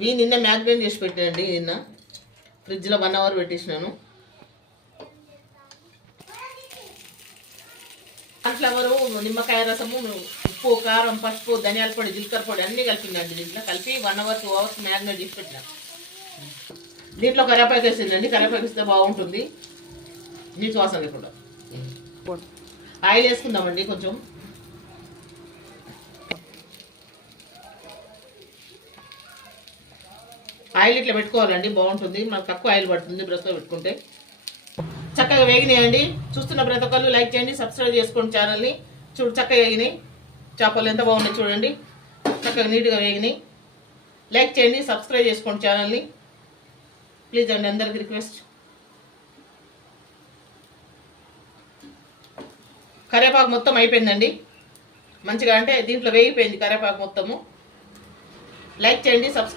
ఇవి నిన్న మ్యాగ్నేట్ చేసి పెట్టానండి. నిన్న ఫ్రిడ్జ్లో 1 అవర్ పెట్టేసినాను. కాన్ఫ్లవరు, నిమ్మకాయ రసము, ఉప్పు, కారం, పసుపు, ధనియాల పొడి, జీలకర్ర పొడి అన్నీ కలిపిందండి. దీంట్లో కలిపి 1 అవర్ 2 అవర్స్ మ్యాగ్నేట్ చేసి పెట్టినా. దీంట్లో కరివేపాకు వేసిందండి. కరివేపాకు ఇస్తే బాగుంటుంది, నీటి వాసన లేకుండా. ఆయిల్ వేసుకుందామండి కొంచెం. ఆయిల్ ఇట్లా పెట్టుకోవాలండి, బాగుంటుంది. మనకు తక్కువ ఆయిల్ పడుతుంది బ్రష్తో పెట్టుకుంటే. చక్కగా వేగినాయండి. చూస్తున్న ప్రతి ఒక్కళ్ళు లైక్ చేయండి, సబ్స్క్రైబ్ చేసుకోండి ఛానల్ని. చూడు చక్కగా వేగినాయి చేపలు, ఎంత బాగున్నాయి చూడండి. చక్కగా నీట్గా వేగినాయి. లైక్ చేయండి, సబ్స్క్రైబ్ చేసుకోండి ఛానల్ని ప్లీజ్ అండి, అందరికి రిక్వెస్ట్. కరివేపాకు మొత్తం అయిపోయిందండి మంచిగా, అంటే దీంట్లో వేగిపోయింది కరివేపాకు మొత్తము. లైక్ చేయండి, సబ్స్క్రైబ్